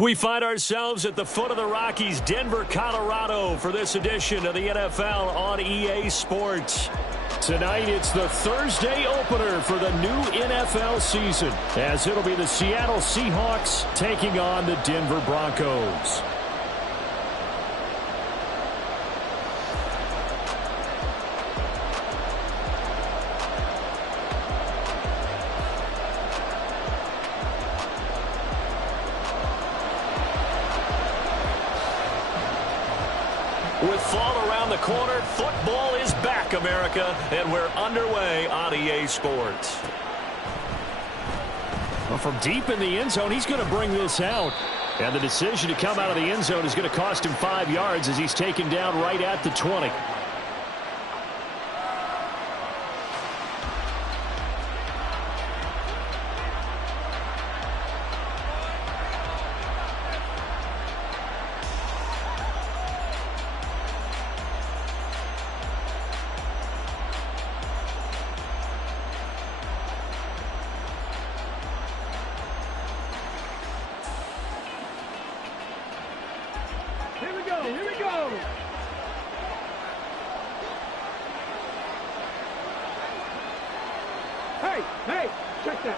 We find ourselves at the foot of the Rockies, Denver, Colorado, for this edition of the NFL on EA Sports. Tonight, it's the Thursday opener for the new NFL season, as it'll be the Seattle Seahawks taking on the Denver Broncos. With fall around the corner, football is back, America, and we're underway on EA Sports. Well, from deep in the end zone, he's going to bring this out. And the decision to come out of the end zone is going to cost him 5 yards as he's taken down right at the 20. Here we go. Hey, check that.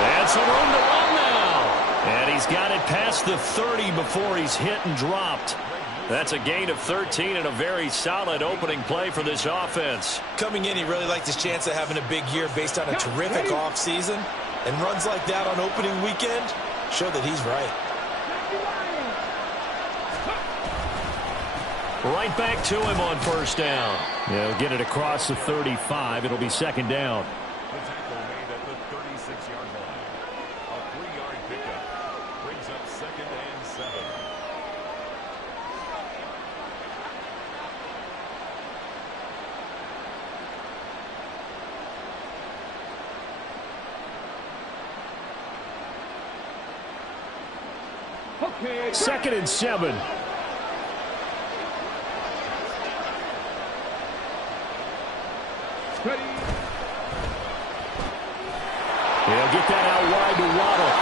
And some room to run now. And he's got it past the 30 before he's hit and dropped. That's a gain of 13 and a very solid opening play for this offense. Coming in, he really liked his chance of having a big year based on a terrific offseason. And runs like that on opening weekend show that he's right. Right back to him on first down. They'll get it across the 35. It'll be second down. The tackle made at the 36-yard line. A 3-yard pickup brings up second and 7. Okay. Second and 7. Ready. He'll get that out wide to Waddle.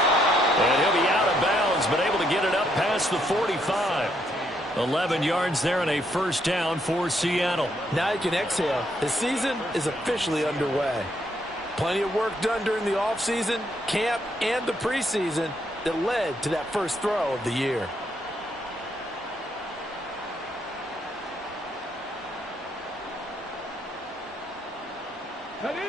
And he'll be out of bounds, but able to get it up past the 45. 11 yards there and a first down for Seattle. Now you can exhale. The season is officially underway. Plenty of work done during the offseason, camp, and the preseason that led to that first throw of the year. Ready.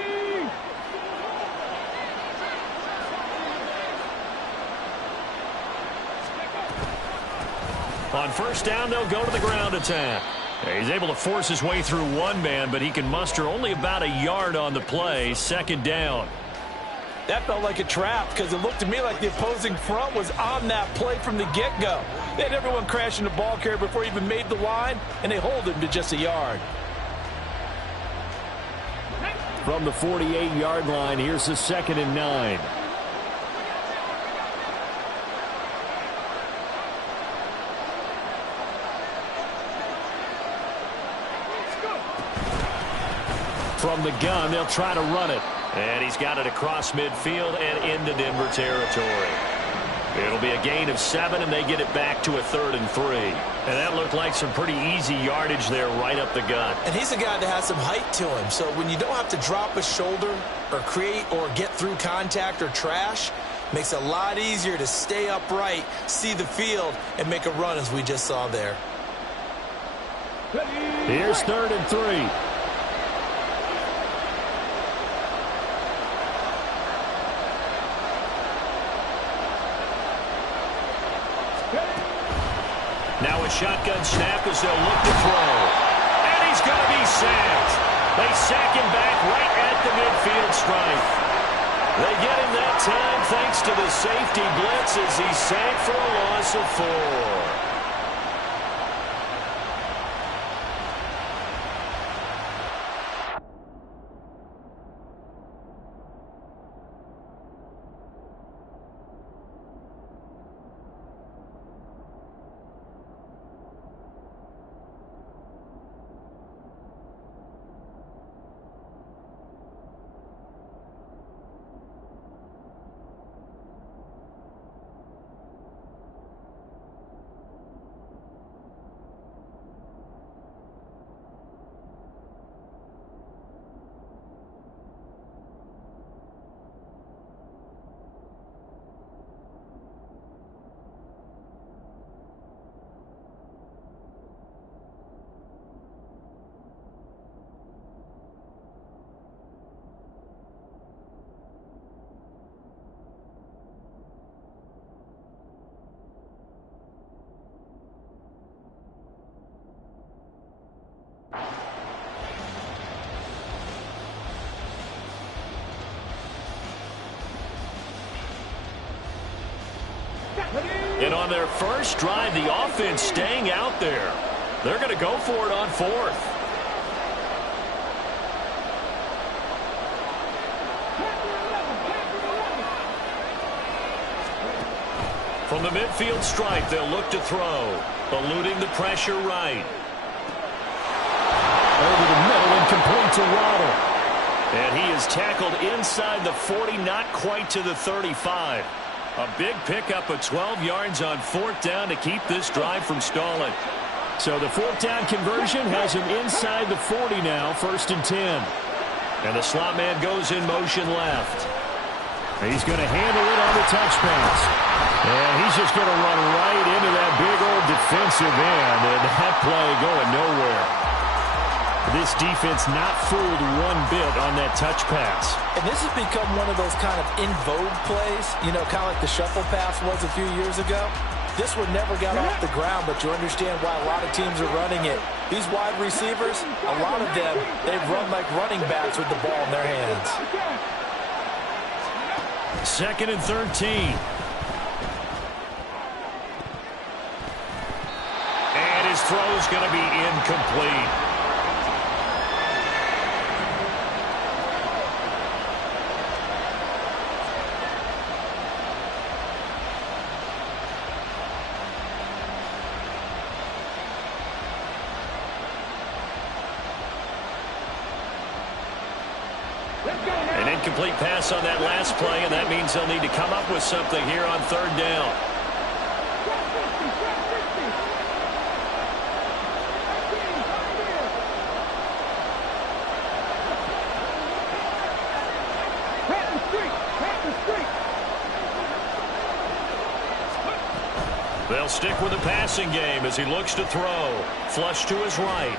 On first down, they'll go to the ground attack. He's able to force his way through one man, but he can muster only about a yard on the play. Second down. That felt like a trap because it looked to me like the opposing front was on that play from the get-go. They had everyone crashing the ball carrier before he even made the line, and they hold him to just a yard. From the 48-yard line, here's the second and 9. From the gun, they'll try to run it. And he's got it across midfield and into Denver territory. It'll be a gain of 7, and they get it back to a 3rd and 3. And that looked like some pretty easy yardage there right up the gut. And he's a guy that has some height to him. So when you don't have to drop a shoulder or create or get through contact or trash, makes it a lot easier to stay upright, see the field, and make a run as we just saw there. Here's 3rd and 3. Now a shotgun snap as they'll look to throw. And he's going to be sacked. They sack him back right at the midfield stripe. They get him that time thanks to the safety blitz as he's sacked for a loss of 4. And on their first drive, the offense staying out there. They're going to go for it on fourth. From the midfield stripe, they'll look to throw. Eluding the pressure right. Over the middle and complete to Waddle. And he is tackled inside the 40, not quite to the 35. A big pickup of 12 yards on fourth down to keep this drive from stalling. So the fourth down conversion has him inside the 40 now, 1st and 10. And the slot man goes in motion left. He's going to handle it on the touch pass. And he's just going to run right into that big old defensive end. And that play going nowhere. This defense not fooled one bit on that touch pass. And this has become one of those kind of in vogue plays, you know, kind of like the shuffle pass was a few years ago. This one never got off the ground, but you understand why a lot of teams are running it. These wide receivers, a lot of them, they run like running backs with the ball in their hands. 2nd and 13. And his throw is going to be incomplete. An incomplete pass on that last play, and that means they'll need to come up with something here on 3rd down. They'll stick with the passing game as he looks to throw. Flush to his right.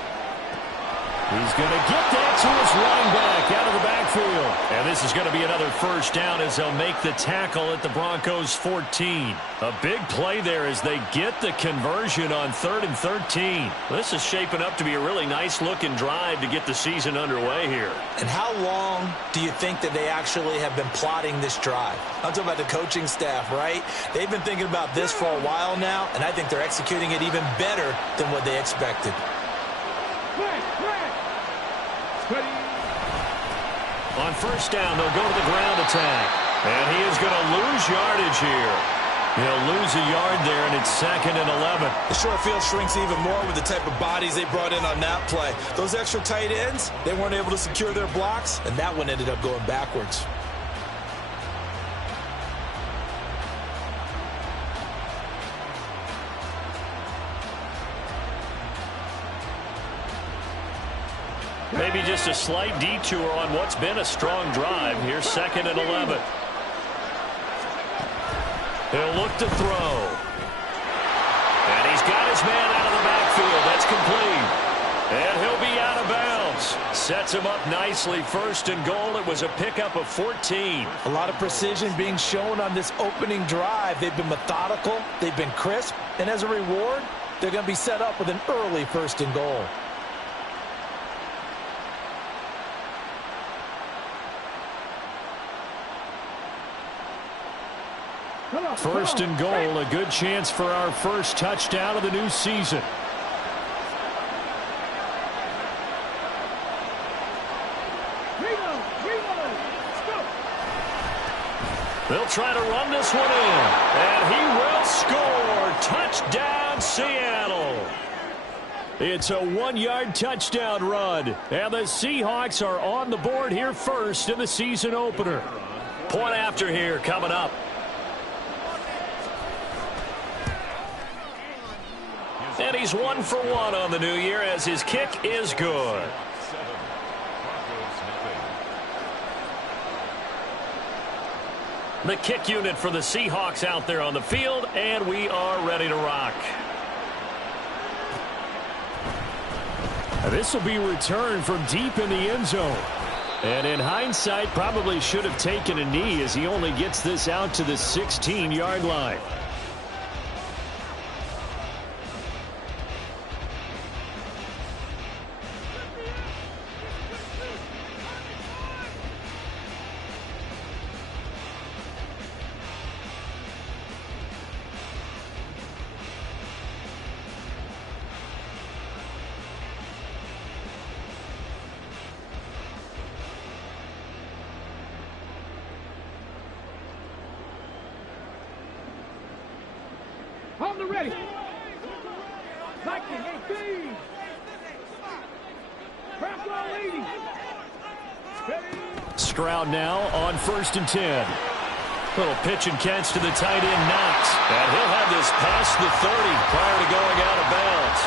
He's going to get that to his running back out of the backfield. And this is going to be another 1st down as they'll make the tackle at the Broncos' 14. A big play there as they get the conversion on 3rd and 13. This is shaping up to be a really nice-looking drive to get the season underway here. And how long do you think that they actually have been plotting this drive? I'm talking about the coaching staff, right? They've been thinking about this for a while now, and I think they're executing it even better than what they expected. On 1st down, they'll go to the ground attack. And he is going to lose yardage here. He'll lose a yard there, and it's 2nd and 11. The short field shrinks even more with the type of bodies they brought in on that play. Those extra tight ends, they weren't able to secure their blocks, and that one ended up going backwards. Maybe just a slight detour on what's been a strong drive. Here's 2nd and 11. He'll look to throw. And he's got his man out of the backfield. That's complete. And he'll be out of bounds. Sets him up nicely. 1st and goal. It was a pickup of 14. A lot of precision being shown on this opening drive. They've been methodical. They've been crisp. And as a reward, they're going to be set up with an early 1st and goal. 1st and goal, a good chance for our first touchdown of the new season. They'll try to run this one in, and he will score. Touchdown, Seattle. It's a 1-yard touchdown run, and the Seahawks are on the board here first in the season opener. Point after here coming up. And he's 1 for 1 on the new year as his kick is good. The kick unit for the Seahawks out there on the field, and we are ready to rock. This will be returned from deep in the end zone. And in hindsight, probably should have taken a knee as he only gets this out to the 16-yard line. On the ready. 19, 18. Crack roll 80. Stroud now on 1st and 10. Little pitch and catch to the tight end, Knox. And he'll have this past the 30 prior to going out of bounds.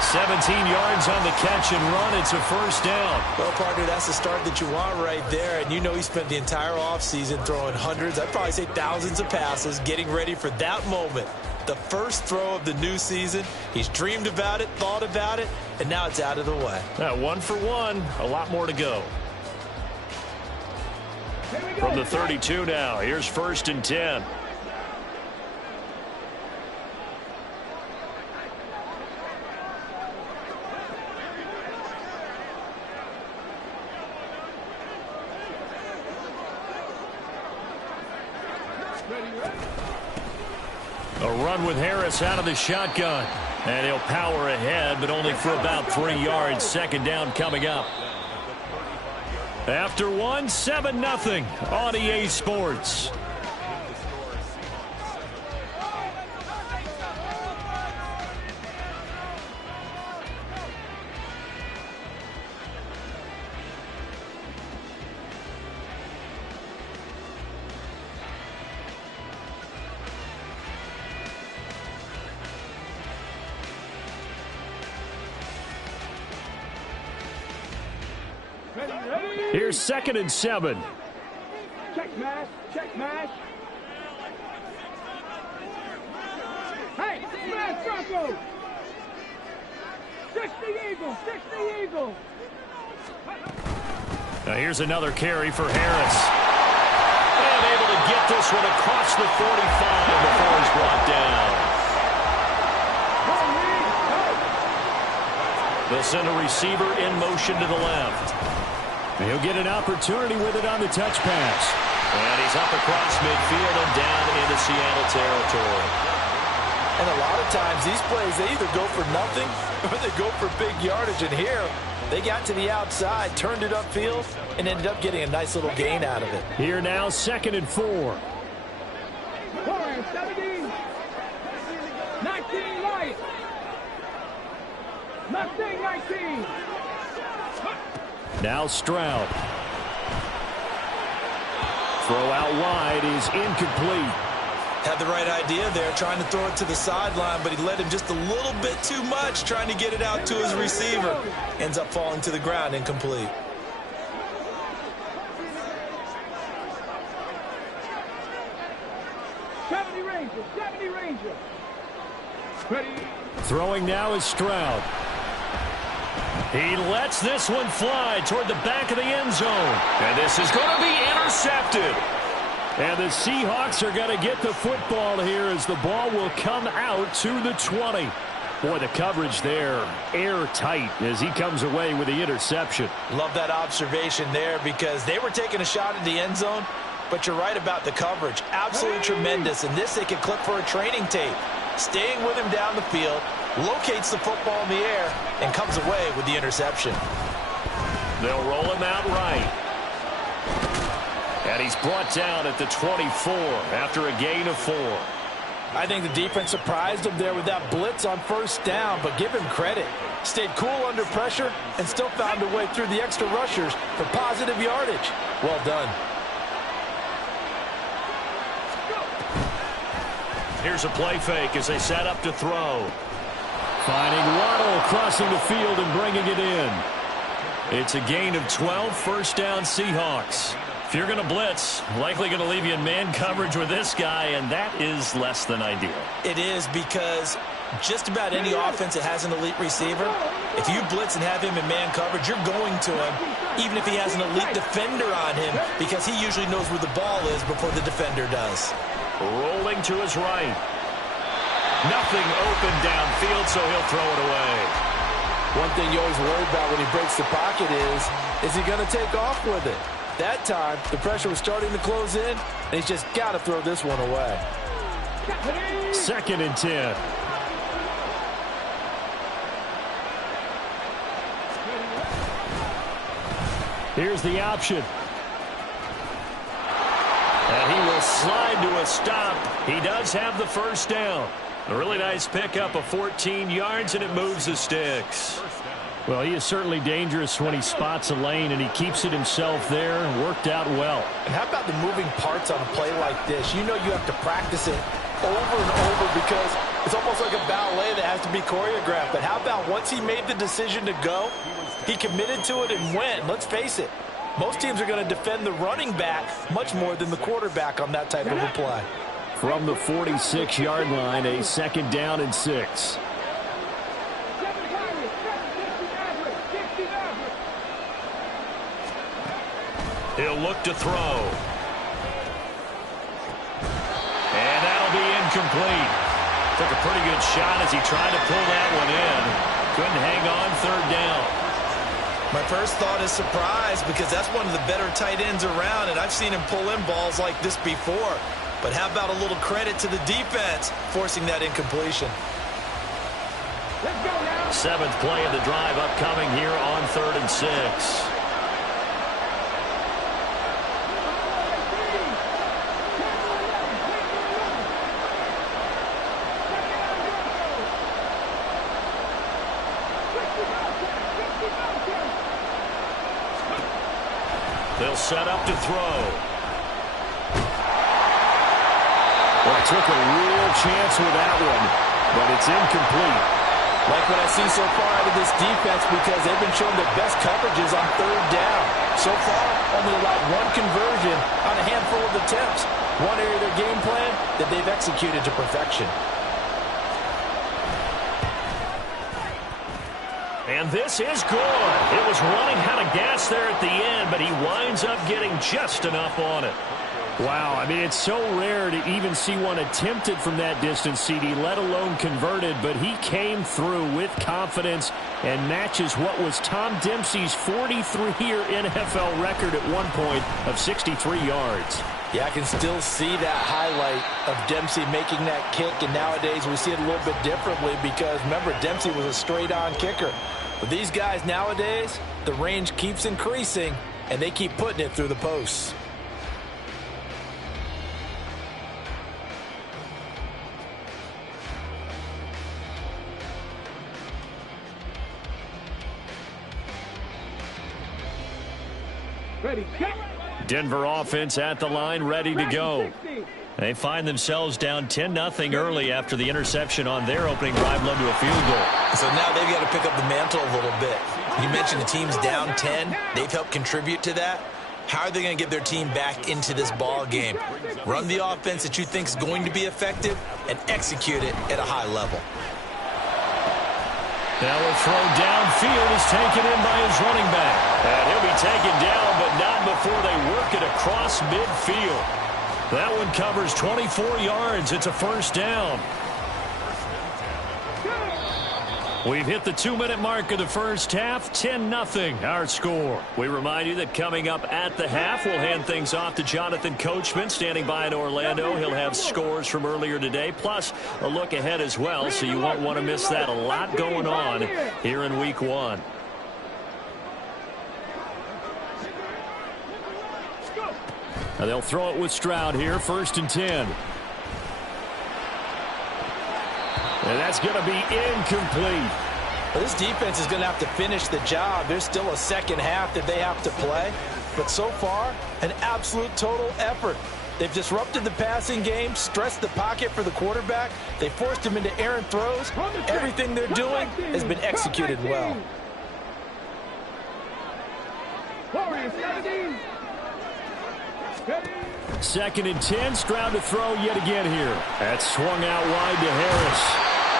17 yards on the catch and run. It's a 1st down. Well, partner, that's the start that you want right there. And you know he spent the entire offseason throwing hundreds, I'd probably say thousands of passes, getting ready for that moment. The first throw of the new season. He's dreamed about it, thought about it, and now it's out of the way. 1 for 1. A lot more to go. From the 32 now, here's 1st and 10. A run with Harris out of the shotgun. And he'll power ahead, but only for about 3 yards. 2nd down coming up. After 1, 7-0 on EA Sports. Here's 2nd and 7. Check mash, check mash. Hey, smash Bronco. 60 Eagle, 60 Eagle. Now here's another carry for Harris. And able to get this one across the 45 before he's brought down. They'll send a receiver in motion to the left. He'll get an opportunity with it on the touch pass. And he's up across midfield and down into Seattle territory. And a lot of times these plays, they either go for nothing or they go for big yardage. And here, they got to the outside, turned it upfield, and ended up getting a nice little gain out of it. Here now, 2nd and 4. 17. 19 light. 19. Now Stroud. Throw out wide is incomplete. Had the right idea there, trying to throw it to the sideline, but he let him just a little bit too much, trying to get it out to his receiver. Ends up falling to the ground, incomplete. Seventy Ranger. Ready. Throwing now is Stroud. He lets this one fly toward the back of the end zone. And this is going to be intercepted. And the Seahawks are going to get the football here as the ball will come out to the 20. Boy, the coverage there, airtight as he comes away with the interception. Love that observation there because they were taking a shot at the end zone, but you're right about the coverage. Absolutely tremendous. And this they could clip for a training tape. Staying with him down the field, locates the football in the air, and comes away with the interception. They'll roll him out right. And he's brought down at the 24 after a gain of 4. I think the defense surprised him there with that blitz on 1st down, but give him credit. Stayed cool under pressure and still found a way through the extra rushers for positive yardage. Well done. Here's a play fake as they set up to throw. Finding Waddle crossing the field and bringing it in. It's a gain of 12, 1st down Seahawks. If you're going to blitz, likely going to leave you in man coverage with this guy, and that is less than ideal. It is because just about any offense that has an elite receiver, if you blitz and have him in man coverage, you're going to him, even if he has an elite defender on him, because he usually knows where the ball is before the defender does. Rolling to his right. Nothing open downfield, so he'll throw it away. One thing you always worry about when he breaks the pocket is he going to take off with it? That time, the pressure was starting to close in, and he's just got to throw this one away. 2nd and 10. Here's the option. And he will slide to a stop. He does have the 1st down. A really nice pickup of 14 yards, and it moves the sticks. Well, he is certainly dangerous when he spots a lane, and he keeps it himself there. Worked out well. And how about the moving parts on a play like this? You know you have to practice it over and over because it's almost like a ballet that has to be choreographed. But how about once he made the decision to go, he committed to it and went. Let's face it, most teams are going to defend the running back much more than the quarterback on that type of a play. From the 46-yard line, a 2nd down and 6. He'll look to throw. And that'll be incomplete. Took a pretty good shot as he tried to pull that one in. Couldn't hang on 3rd down. My first thought is surprise because that's one of the better tight ends around, and I've seen him pull in balls like this before. But how about a little credit to the defense forcing that incompletion? 7th play of the drive upcoming here on 3rd and 6. They'll set up to throw. Well, took a real chance with that one, but it's incomplete. Like what I see so far out of this defense because they've been showing their best coverages on 3rd down. So far, only allowed 1 conversion on a handful of attempts. One area of their game plan that they've executed to perfection. And this is good. It was running out of gas there at the end, but he winds up getting just enough on it. Wow, I mean, it's so rare to even see one attempted from that distance, CD, let alone converted, but he came through with confidence and matches what was Tom Dempsey's 43-year NFL record at one point of 63 yards. Yeah, I can still see that highlight of Dempsey making that kick, and nowadays we see it a little bit differently because, remember, Dempsey was a straight-on kicker. But these guys nowadays, the range keeps increasing, and they keep putting it through the posts. Ready, set. Denver offense at the line, ready to go. They find themselves down 10-0 early after the interception on their opening drive led to a field goal. So now they've got to pick up the mantle a little bit. You mentioned the team's down 10. They've helped contribute to that. How are they going to get their team back into this ball game? Run the offense that you think is going to be effective and execute it at a high level. Now a throw downfield is taken in by his running back. And he'll be taken down, but not before they work it across midfield. That one covers 24 yards. It's a 1st down. We've hit the 2-minute mark of the first half. 10-0 our score. We remind you that coming up at the half, we'll hand things off to Jonathan Coachman standing by in Orlando. He'll have scores from earlier today, plus a look ahead as well, so you won't want to miss that. A lot going on here in Week 1. Now they'll throw it with Stroud here, 1st and 10. And that's going to be incomplete. Well, this defense is going to have to finish the job. There's still a second half that they have to play. But so far, an absolute total effort. They've disrupted the passing game, stressed the pocket for the quarterback. They forced him into errant throws. Everything they're doing has been executed well. 2nd and 10, Stroud to throw yet again here. That's swung out wide to Harris.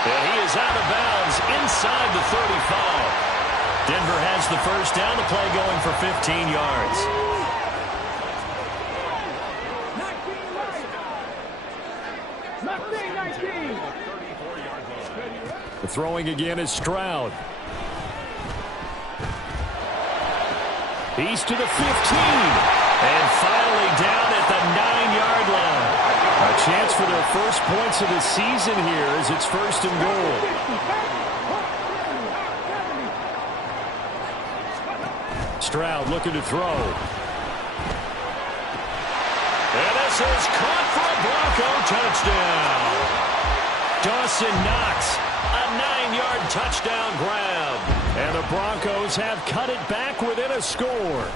And he is out of bounds inside the 35. Denver has the 1st down, the play going for 15 yards. The throwing again is Stroud. He's to the 15. And finally down at the 9-yard line. A chance for their first points of the season here as it's 1st and goal. Stroud looking to throw. And this is caught for a Bronco touchdown. Dawson Knox, a 9-yard touchdown grab. And the Broncos have cut it back within a score.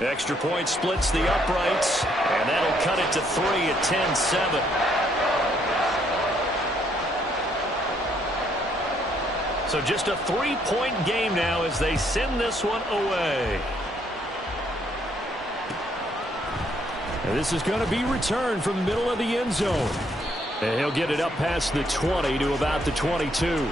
Extra point splits the uprights, and that'll cut it to 3 at 10-7. So just a 3-point game now as they send this one away. And this is going to be returned from the middle of the end zone. And he'll get it up past the 20 to about the 22.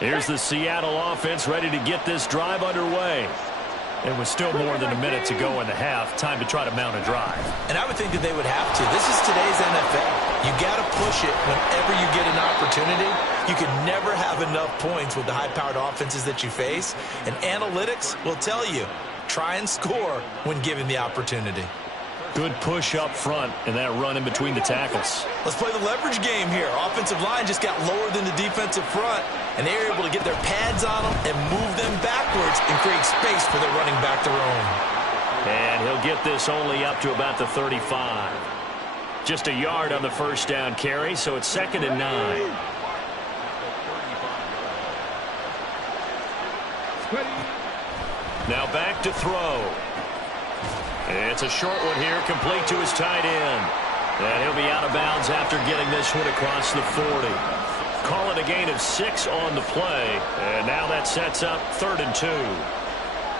Here's the Seattle offense ready to get this drive underway. And with still more than a minute to go in the half, time to try to mount a drive. And I would think that they would have to. This is today's NFL. You got to push it whenever you get an opportunity. You can never have enough points with the high-powered offenses that you face. And analytics will tell you, try and score when given the opportunity. Good push up front and that run in between the tackles. Let's play the leverage game here. Offensive line just got lower than the defensive front, and they were able to get their pads on them and move them backwards and create space for their running back to roam. And he'll get this only up to about the 35. Just a yard on the first down carry, so it's 2nd and 9. Now back to throw. It's a short one here, complete to his tight end. And he'll be out of bounds after getting this one across the 40. Call it a gain of 6 on the play. And now that sets up 3rd and 2.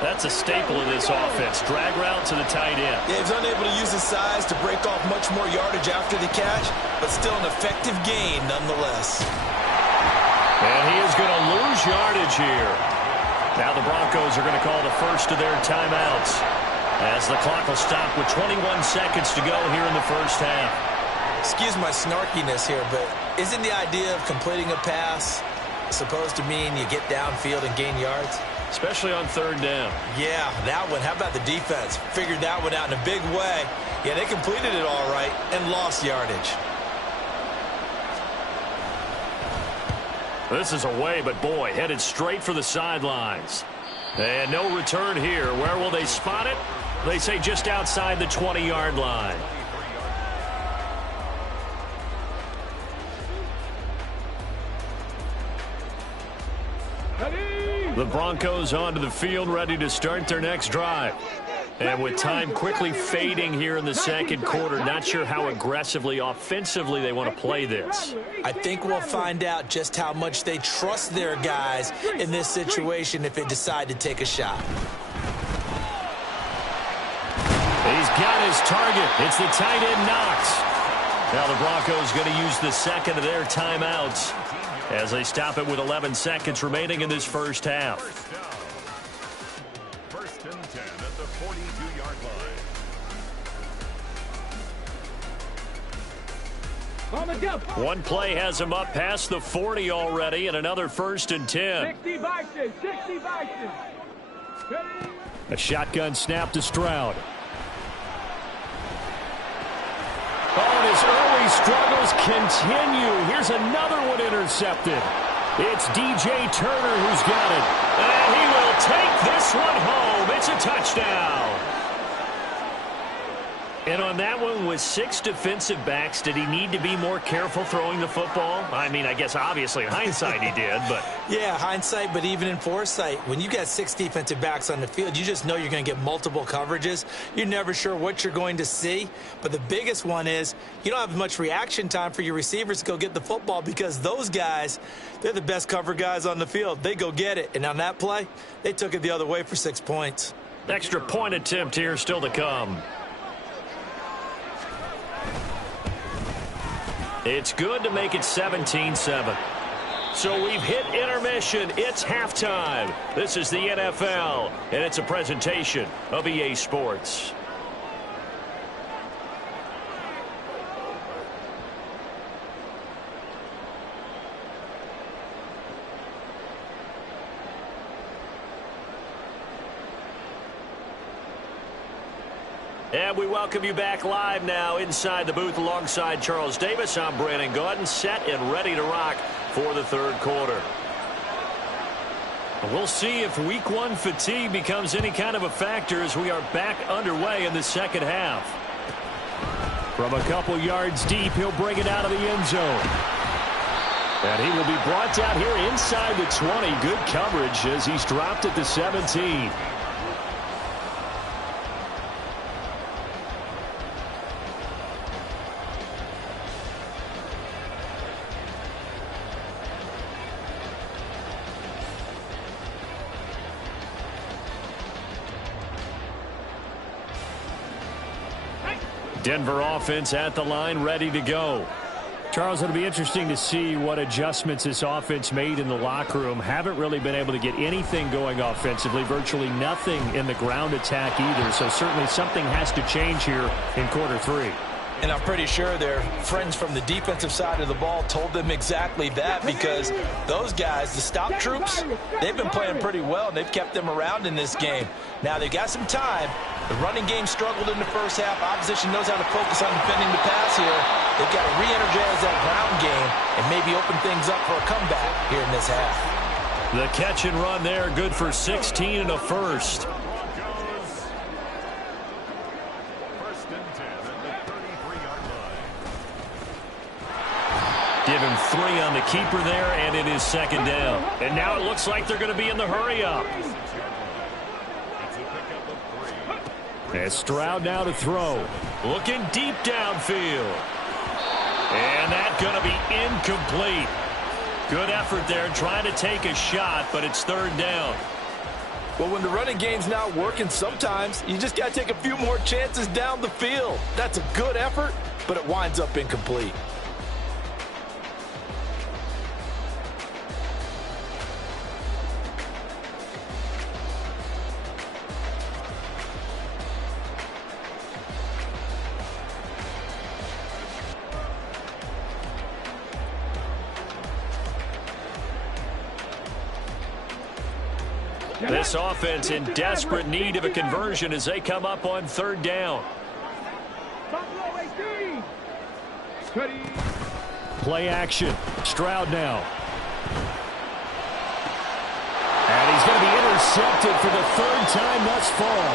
That's a staple of this offense. Drag route to the tight end. Yeah, he's unable to use his size to break off much more yardage after the catch, but still an effective gain nonetheless. And he is going to lose yardage here. Now the Broncos are going to call the first of their timeouts, as the clock will stop with 21 seconds to go here in the first half. Excuse my snarkiness here, but isn't the idea of completing a pass supposed to mean you get downfield and gain yards? Especially on 3rd down. Yeah, that one. How about the defense? Figured that one out in a big way. Yeah, they completed it all right and lost yardage. This is away, but boy, headed straight for the sidelines. And no return here. Where will they spot it? They say just outside the 20-yard line. The Broncos onto the field, ready to start their next drive. And with time quickly fading here in the second quarter, not sure how aggressively, offensively they want to play this. I think we'll find out just how much they trust their guys in this situation if they decide to take a shot. He's got his target. It's the tight end Knox. Now the Broncos going to use the second of their timeouts as they stop it with 11 seconds remaining in this first half. First and 10 at the 42-yard line. One play has him up past the 40 already, and another 1st and 10. 60 Vikings, 60 Vikings. A shotgun snap to Stroud. Oh, and his early struggles continue. Here's another one intercepted. It's DJ Turner who's got it. And he will take this one home. It's a touchdown. And on that one, with 6 defensive backs, did he need to be more careful throwing the football? I mean, I guess obviously in hindsight he did, but... Yeah, hindsight, but even in foresight, when you got 6 defensive backs on the field, you just know you're going to get multiple coverages. You're never sure what you're going to see. But the biggest one is you don't have much reaction time for your receivers to go get the football because those guys, they're the best cover guys on the field. They go get it. And on that play, they took it the other way for 6 points. Extra point attempt here still to come. It's good to make it 17-7. So we've hit intermission. It's halftime. This is the NFL, and it's a presentation of EA Sports. And we welcome you back live now inside the booth alongside Charles Davis. I'm Brandon Gaudin, set and ready to rock for the third quarter. We'll see if week one fatigue becomes any kind of a factor as we are back underway in the second half. From a couple yards deep, he'll bring it out of the end zone. And he will be brought down here inside the 20. Good coverage as he's dropped at the 17. Denver offense at the line, ready to go. Charles, it'll be interesting to see what adjustments this offense made in the locker room. Haven't really been able to get anything going offensively, virtually nothing in the ground attack either. So certainly something has to change here in quarter three. And I'm pretty sure their friends from the defensive side of the ball told them exactly that, because those guys, the stop troops, they've been playing pretty well, and they've kept them around in this game. Now, they've got some time. The running game struggled in the first half. Opposition knows how to focus on defending the pass here. They've got to re-energize that ground game and maybe open things up for a comeback here in this half. The catch and run there, good for 16 and a first. Give him 3 on the keeper there, and it is second down. And now it looks like they're going to be in the hurry-up. And Stroud now to throw. Looking deep downfield. And that's going to be incomplete. Good effort there trying to take a shot, but it's third down. Well, when the running game's not working, sometimes you just got to take a few more chances down the field. That's a good effort, but it winds up incomplete. This offense in desperate need of a conversion as they come up on third down. Play action. Stroud now. And he's going to be intercepted for the third time thus far.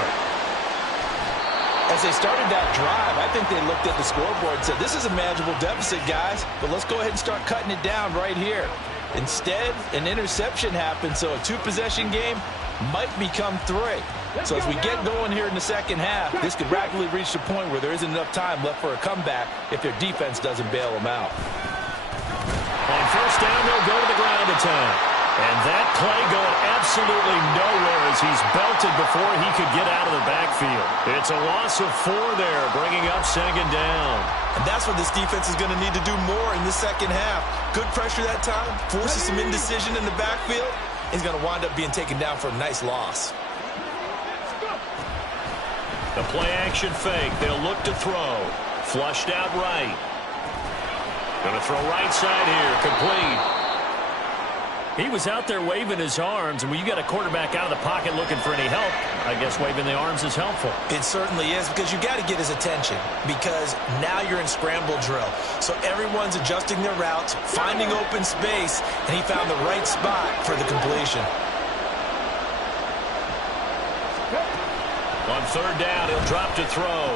As they started that drive, I think they looked at the scoreboard and said, this is a manageable deficit, guys, but let's go ahead and start cutting it down right here. Instead, an interception happened, so a two-possession game might become 3. So as we get going here in the second half, this could rapidly reach the point where there isn't enough time left for a comeback if their defense doesn't bail them out. On first down, they'll go to the ground attack. And that play going absolutely nowhere as he's belted before he could get out of the backfield. It's a loss of 4 there, bringing up second down. And that's what this defense is going to need to do more in the second half. Good pressure that time, forces some indecision in the backfield. He's going to wind up being taken down for a nice loss. The play action fake. They'll look to throw. Flushed out right. Going to throw right side here. Complete. He was out there waving his arms, and when you got a quarterback out of the pocket looking for any help, I guess waving the arms is helpful. It certainly is, because you got to get his attention, because now you're in scramble drill. So everyone's adjusting their routes, finding open space, and he found the right spot for the completion. On third down, he'll drop to throw.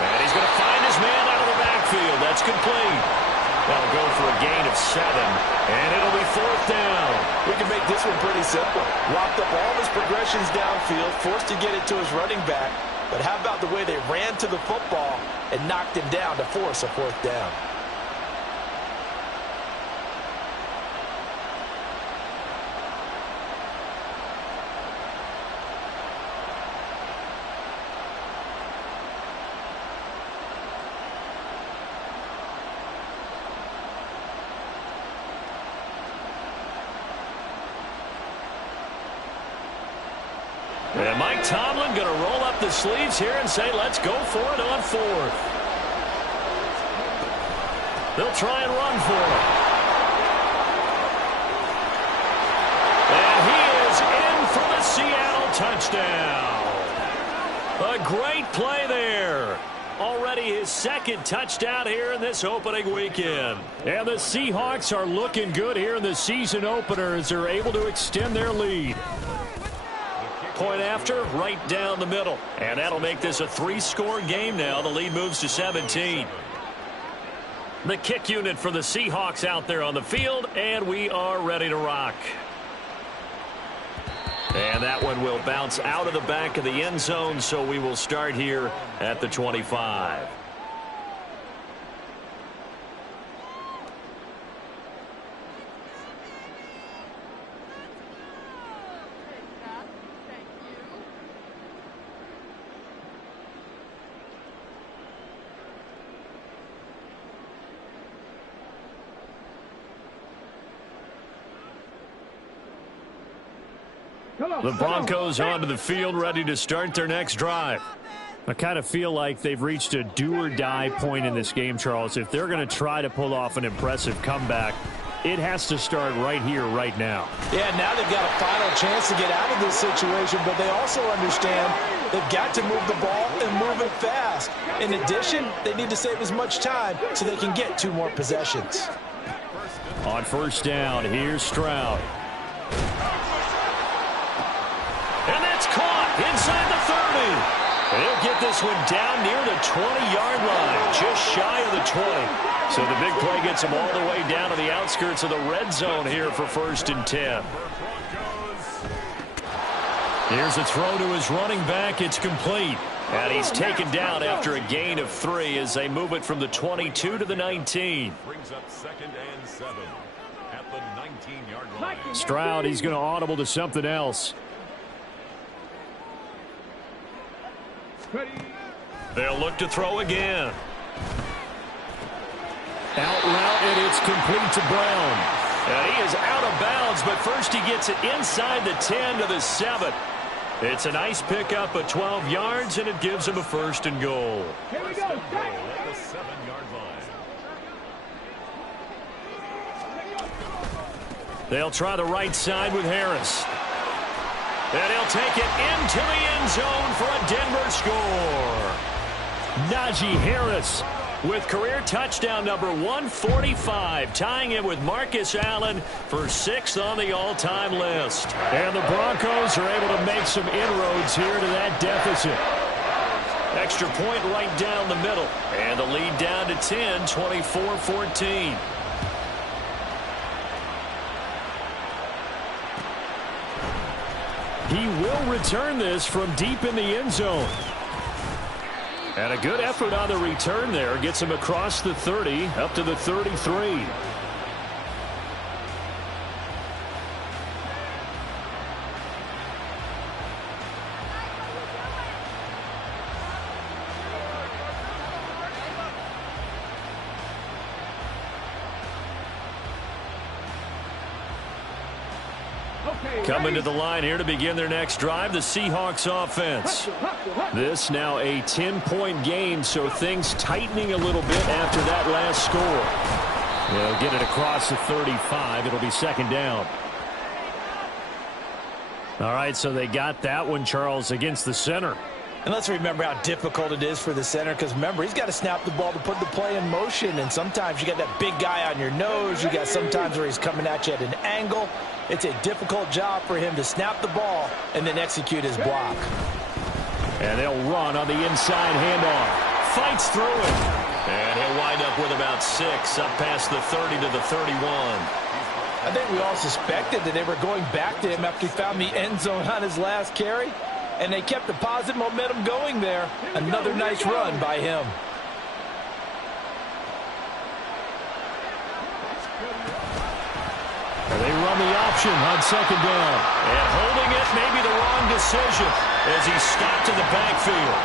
And he's going to find his man out of the backfield. That's complete. That'll go for a gain of 7, and it'll be fourth down. We can make this one pretty simple. Locked up all of his progressions downfield, forced to get it to his running back. But how about the way they ran to the football and knocked him down to force a fourth down? And Mike Tomlin going to roll up the sleeves here and say, let's go for it on 4th. They'll try and run for it. And he is in for the Seattle touchdown. A great play there. Already his second touchdown here in this opening weekend. And the Seahawks are looking good here in the season opener as they're able to extend their lead. Point after, right down the middle. And that'll make this a 3-score game now. The lead moves to 17. The kick unit for the Seahawks out there on the field, and we are ready to rock. And that one will bounce out of the back of the end zone, so we will start here at the 25. The Broncos onto the field, ready to start their next drive. I kind of feel like they've reached a do-or-die point in this game, Charles. If they're going to try to pull off an impressive comeback, it has to start right here, right now. Yeah, now they've got a final chance to get out of this situation, but they also understand they've got to move the ball and move it fast. In addition, they need to save as much time so they can get 2 more possessions. On first down, here's Stroud. And that's caught inside the 30. He'll get this one down near the 20-yard line, just shy of the 20. So the big play gets him all the way down to the outskirts of the red zone here for 1st and 10. Here's a throw to his running back. It's complete. And he's taken down after a gain of 3 as they move it from the 22 to the 19. Brings up 2nd and 7 at the 19-yard line. Stroud, he's going to audible to something else. They'll look to throw again. Out route, and it's complete to Brown. And he is out of bounds, but first he gets it inside the 10 to the 7. It's a nice pickup of 12 yards, and it gives him a 1st and goal. Here we go. At the 7-yard line. They'll try the right side with Harris. And he'll take it into the end zone for a Denver score. Najee Harris with career touchdown number 145, tying it with Marcus Allen for 6th on the all-time list. And the Broncos are able to make some inroads here to that deficit. Extra point right down the middle. And the lead down to 10, 24-14. He will return this from deep in the end zone. And a good effort on the return there. Gets him across the 30, up to the 33. Coming to the line here to begin their next drive, the Seahawks offense. This now a 10-point game, so things tightening a little bit after that last score. They'll get it across the 35. It'll be 2nd down. All right, so they got that one, Charles, against the center. And let's remember how difficult it is for the center, because remember, he's got to snap the ball to put the play in motion, and sometimes you got that big guy on your nose. You got sometimes where he's coming at you at an angle. It's a difficult job for him to snap the ball and then execute his block. And they'll run on the inside handoff. Fights through it. And he'll wind up with about 6 up past the 30 to the 31. I think we all suspected that they were going back to him after he found the end zone on his last carry. And they kept the positive momentum going there. Another nice run by him. They run the option on 2nd down. And holding it may be the wrong decision as he's stopped in the backfield.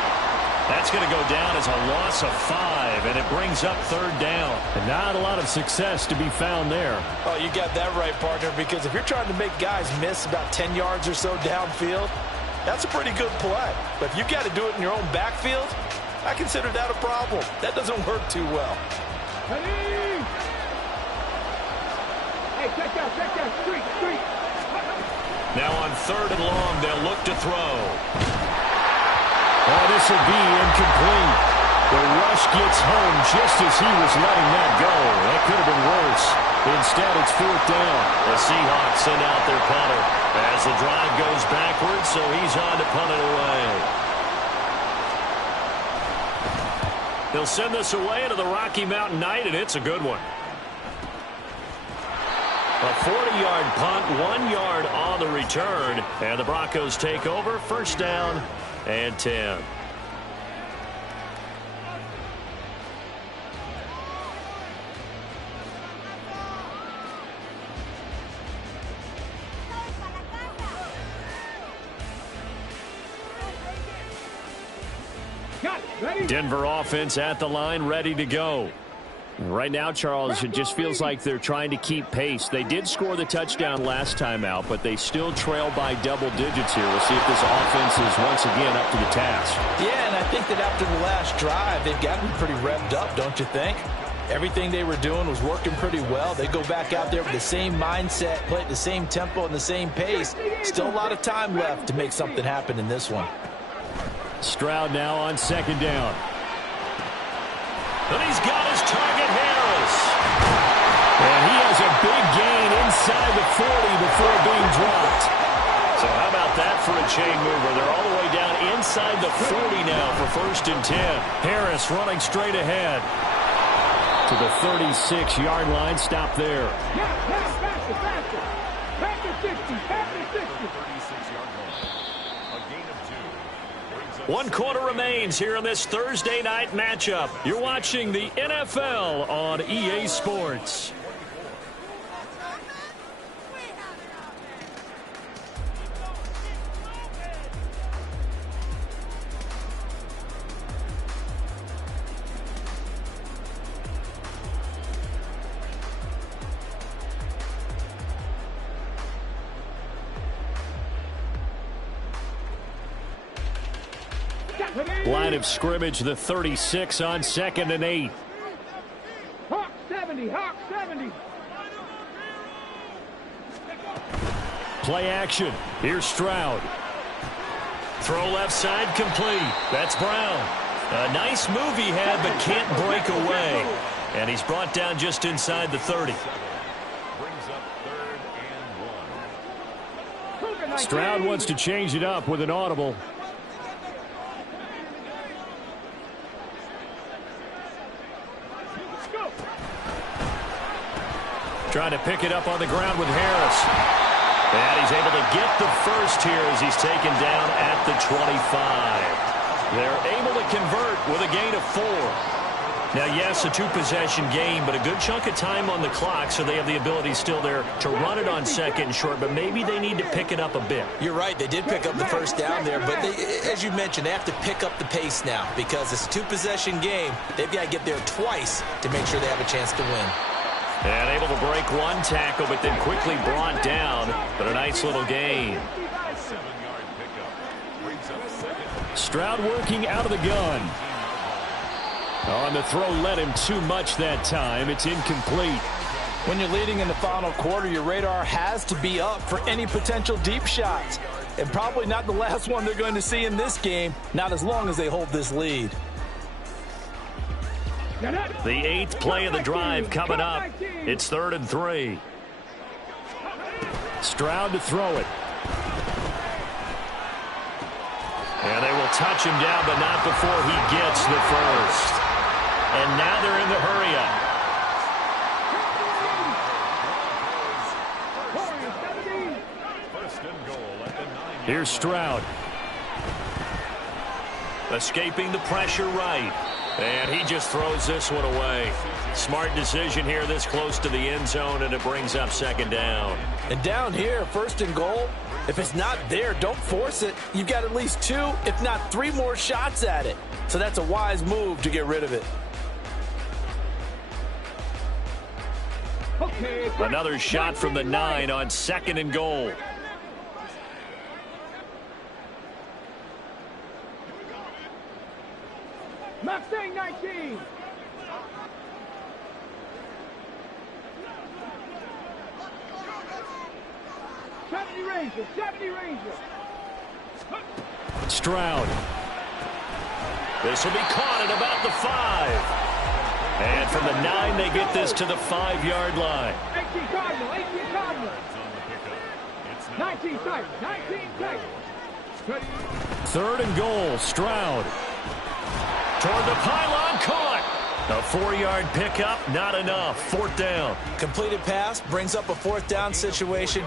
That's going to go down as a loss of 5, and it brings up 3rd down. And not a lot of success to be found there. Oh, you got that right, partner, because if you're trying to make guys miss about 10 yards or so downfield, that's a pretty good play. But if you got to do it in your own backfield, I consider that a problem. That doesn't work too well. Hey, check that, street. Now on 3rd and long, they'll look to throw. Oh, this will be incomplete. The rush gets home just as he was letting that go. That could have been worse. Instead, it's 4th down. The Seahawks send out their punter as the drive goes backwards, so he's on to punt it away. He'll send this away into the Rocky Mountain Night, and it's a good one. A 40-yard punt, 1 yard on the return, and the Broncos take over, 1st down and 10. Denver offense at the line, ready to go. Right now, Charles, it just feels like they're trying to keep pace. They did score the touchdown last time out, but they still trail by double digits here. We'll see if this offense is once again up to the task. Yeah, and I think that after the last drive, they've gotten pretty revved up, don't you think? Everything they were doing was working pretty well. They go back out there with the same mindset, play at the same tempo and the same pace. Still a lot of time left to make something happen in this one. Stroud now on 2nd down. And he's got his target, Harris. And he has a big gain inside the 40 before being dropped. So how about that for a chain mover? They're all the way down inside the 40 now for 1st and 10. Harris running straight ahead to the 36-yard line. Stop there. Faster, faster. Back to 60, back to 60. 36-yard line. A gain of 2. Brings up 1 quarter remains here in this Thursday night matchup. You're watching the NFL on EA Sports. Line of scrimmage, the 36 on 2nd and 8. Hawk 70, Hawk 70. Play action. Here's Stroud. Throw left side complete. That's Brown. A nice move he had, but can't break away. And he's brought down just inside the 30. brings up 3rd and 1. Stroud wants to change it up with an audible. Trying to pick it up on the ground with Harris. And he's able to get the first here as he's taken down at the 25. They're able to convert with a gain of 4. Now, yes, a 2-possession game, but a good chunk of time on the clock, so they have the ability still there to run it on 2nd and short, but maybe they need to pick it up a bit. You're right. They did pick up the 1st down there, but as you mentioned, they have to pick up the pace now because it's a 2-possession game. They've got to get there twice to make sure they have a chance to win. And able to break 1 tackle, but then quickly brought down. But a nice little gain. 7-yard pickup. Brings up 2nd. Stroud working out of the gun. On the throw, led him too much that time. It's incomplete. When you're leading in the final quarter, your radar has to be up for any potential deep shots. And probably not the last one they're going to see in this game, not as long as they hold this lead. The 8th play of the drive coming up. It's 3rd and 3. Stroud to throw it. And they will touch him down, but not before he gets the first. And now they're in the hurry-up. First and goal at the 9-yard. Here's Stroud. Escaping the pressure right. And he just throws this one away. Smart decision here this close to the end zone, and it brings up 2nd down. And down here, 1st and goal, if it's not there, don't force it. You've got at least 2, if not 3 more shots at it. So that's a wise move to get rid of it. Another shot from the 9 on 2nd and goal. Mustang 19. '70 Ranger. Stroud. This will be caught at about the 5. And from the 9, they get this to the 5-yard line. 18 Cardinal, 18 Cardinal. 19 tight, 19 tight. 3rd and goal, Stroud. Toward the pylon, caught. A 4-yard pickup, not enough. 4th down. Completed pass brings up a 4th down situation.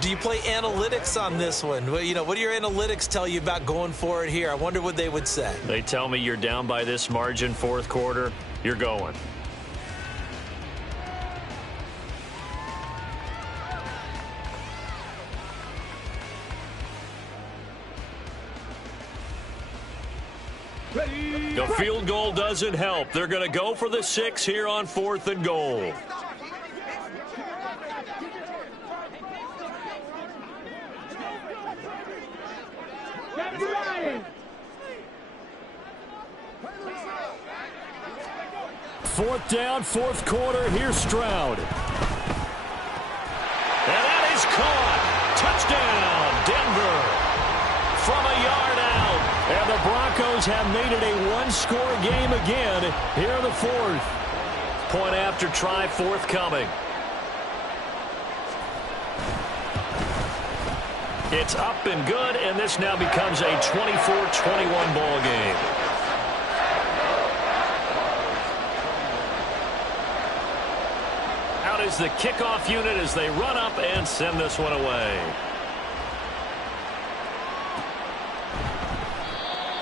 Do you play analytics on this one? Well, what do your analytics tell you about going for it here? I wonder what they would say. They tell me you're down by this margin, 4th quarter. You're going. The field goal doesn't help. They're going to go for the 6 here on 4th and goal. Fourth down, 4th quarter. Here's Stroud. And that is caught. Touchdown, Denver. From a yard out. And the Broncos have made it a one-score game again here in the 4th. Point after try forthcoming. It's up and good, and this now becomes a 24-21 ball game. Out is the kickoff unit as they run up and send this one away.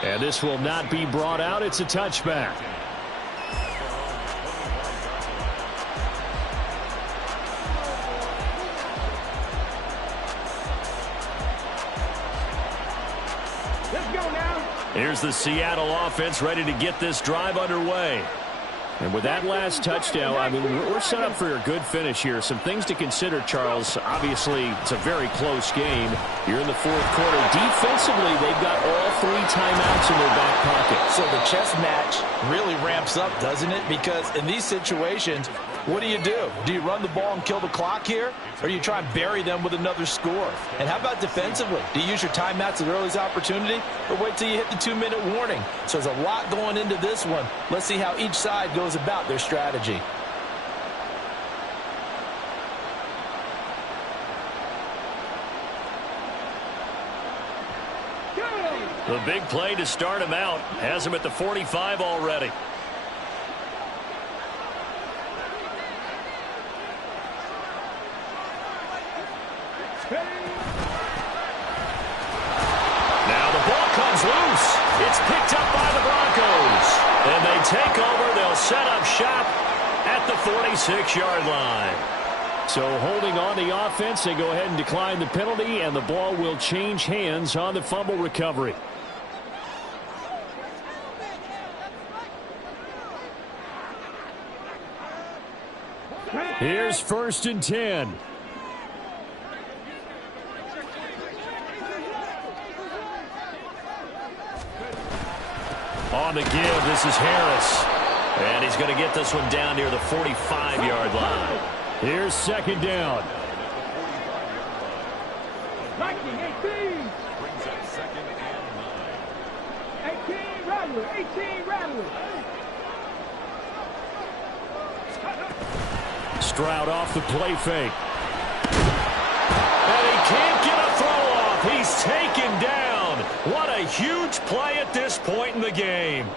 And this will not be brought out. It's a touchback. Let's go now. Here's the Seattle offense ready to get this drive underway. And with that last touchdown, I mean, we're set up for a good finish here. Some things to consider, Charles. Obviously, it's a very close game. You're in the 4th quarter. Defensively, they've got all 3 timeouts in their back pocket. So the chess match really ramps up, doesn't it? Because in these situations, what do? Do you run the ball and kill the clock here? Or do you try and bury them with another score? And how about defensively? Do you use your timeouts at earliest opportunity? Or wait till you hit the 2-minute warning? So there's a lot going into this one. Let's see how each side goes about their strategy. The big play to start him out has him at the 45 already. Now the ball comes loose. It's picked up by the Broncos. And they take over. They'll set up shop at the 46-yard line. So holding on the offense, they go ahead and decline the penalty, and the ball will change hands on the fumble recovery. Here's 1st and 10. On the give, this is Harris. And he's going to get this one down near the 45-yard line. Here's 2nd down. 19, 18. Brings up 2nd and 9. 18 Rattler, 18 Rattler. Stroud off the play fake. And he can't get a throw off. He's taken down. What a huge play at this point in the game.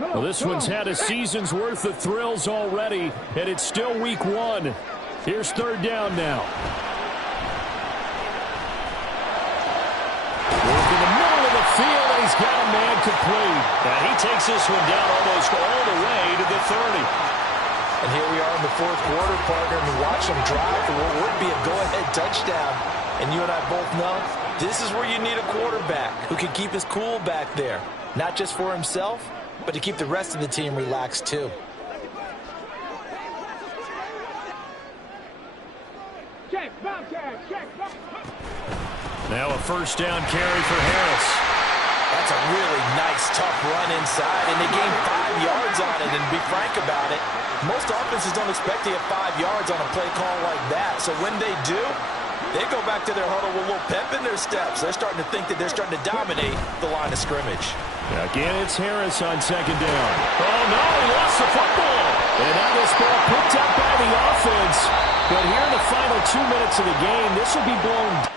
Well, this one's had a season's worth of thrills already, and it's still week 1. Here's 3rd down now. Work in the middle of the field, and he's got a man complete. And he takes this one down almost all the way to the 30. And here we are in the 4th quarter, partner, and watch them drive for what would be a go-ahead touchdown. And you and I both know this is where you need a quarterback who can keep his cool back there. Not just for himself, but to keep the rest of the team relaxed too. Check, Bobcat, check, Bobcat. Now a 1st down carry for Harris. That's a really nice, tough run inside, and they gained 5 yards on it. And to be frank about it, most offenses don't expect to get 5 yards on a play call like that. So when they do, they go back to their huddle with a little pep in their steps. They're starting to think that they're starting to dominate the line of scrimmage. Again, it's Harris on second down. Oh, no, he lost the football. And now this ball picked up by the offense. But here in the final 2 minutes of the game, this will be blown.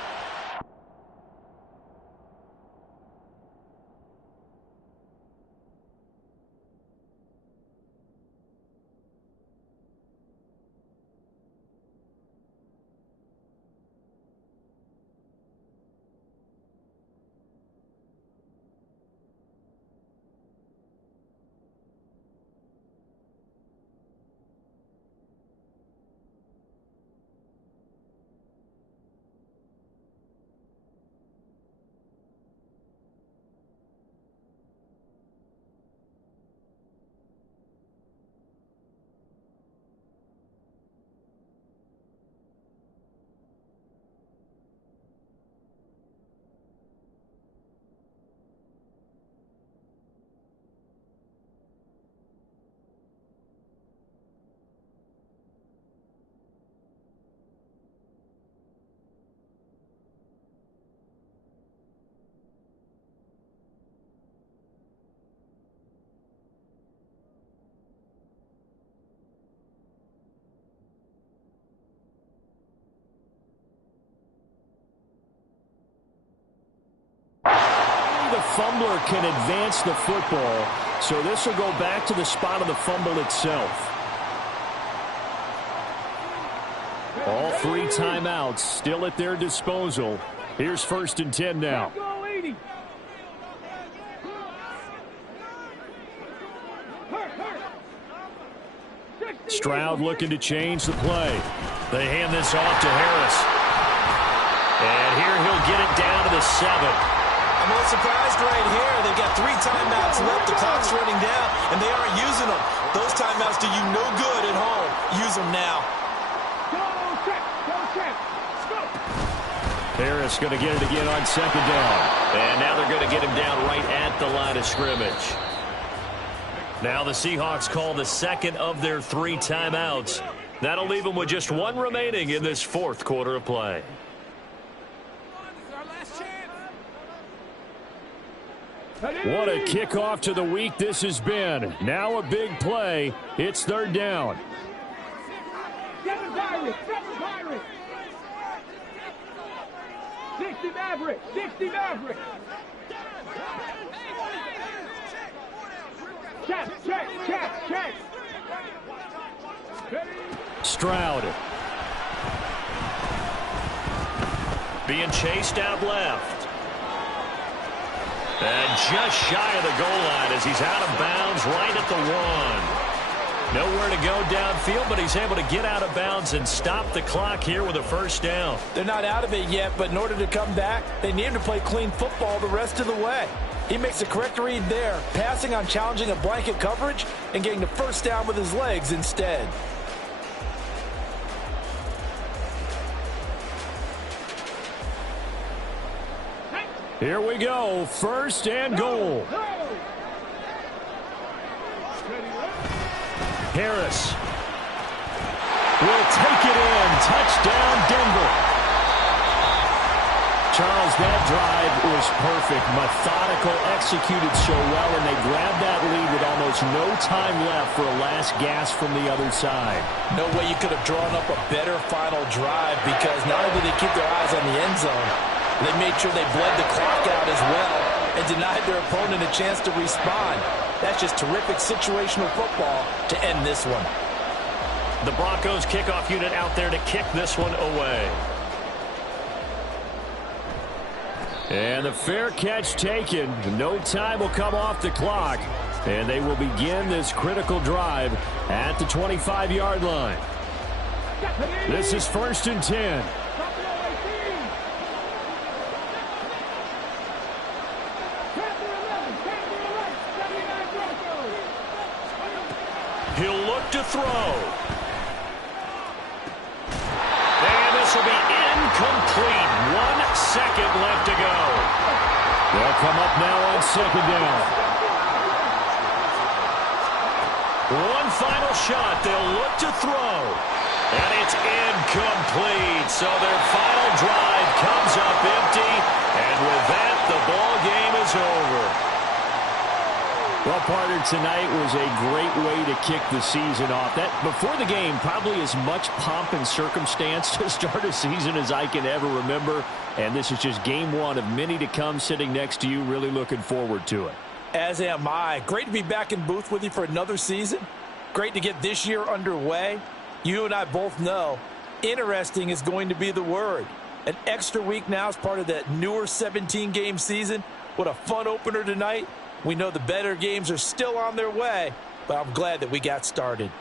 The fumbler can advance the football, so this will go back to the spot of the fumble itself. All 3 timeouts still at their disposal. Here's 1st and 10 now. Stroud looking to change the play. They hand this off to Harris. And here he'll get it down to the 7. I'm a little surprised right here. They've got 3 timeouts left. The clock's running down, and they aren't using them. Those timeouts do you no good at home. Use them now. Harris going to get it again on second down. And now they're going to get him down right at the line of scrimmage. Now the Seahawks call the second of their 3 timeouts. That'll leave them with just 1 remaining in this 4th quarter of play. What a kickoff to the week this has been. Now a big play. It's 3rd down. 60 Maverick. 60 Maverick. Check. Stroud. Being chased out left. And just shy of the goal line as he's out of bounds right at the 1. Nowhere to go downfield, but he's able to get out of bounds and stop the clock here with a 1st down. They're not out of it yet, but in order to come back, they need him to play clean football the rest of the way. He makes the correct read there, passing on challenging a blanket coverage and getting the 1st down with his legs instead. Here we go. 1st and goal. Harris will take it in. Touchdown, Denver. Charles, that drive was perfect. Methodical, executed so well, and they grabbed that lead with almost no time left for a last gasp from the other side. No way you could have drawn up a better final drive, because not only did they keep their eyes on the end zone, they made sure they bled the clock out as well and denied their opponent a chance to respond. That's just terrific situational football to end this one. The Broncos kickoff unit out there to kick this one away. And the fair catch taken. No time will come off the clock. And they will begin this critical drive at the 25-yard line. This is 1st and 10. He'll look to throw. And this will be incomplete. 1 second left to go. Well, They'll come up now on second down. One final shot. They'll look to throw. And it's incomplete. So their final drive comes up empty. And with that, the ball game is over. Well, partner, tonight was a great way to kick the season off. That before the game, probably as much pomp and circumstance to start a season as I can ever remember. And this is just game one of many to come. Sitting next to you, really looking forward to it. As am I. Great to be back in booth with you for another season. Great to get this year underway. You and I both know interesting is going to be the word. An extra week now as part of that newer 17-game season. What a fun opener tonight. We know the better games are still on their way, but I'm glad that we got started.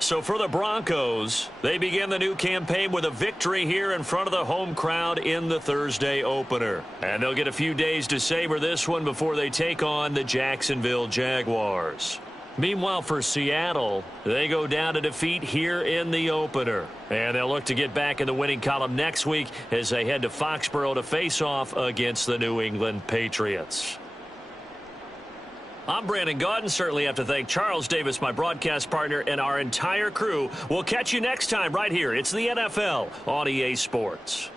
So for the Broncos, they begin the new campaign with a victory here in front of the home crowd in the Thursday opener. And they'll get a few days to savor this one before they take on the Jacksonville Jaguars. Meanwhile, for Seattle, they go down to defeat here in the opener. And they'll look to get back in the winning column next week as they head to Foxborough to face off against the New England Patriots. I'm Brandon Gaudin. Certainly have to thank Charles Davis, my broadcast partner, and our entire crew. We'll catch you next time right here. It's the NFL on EA Sports.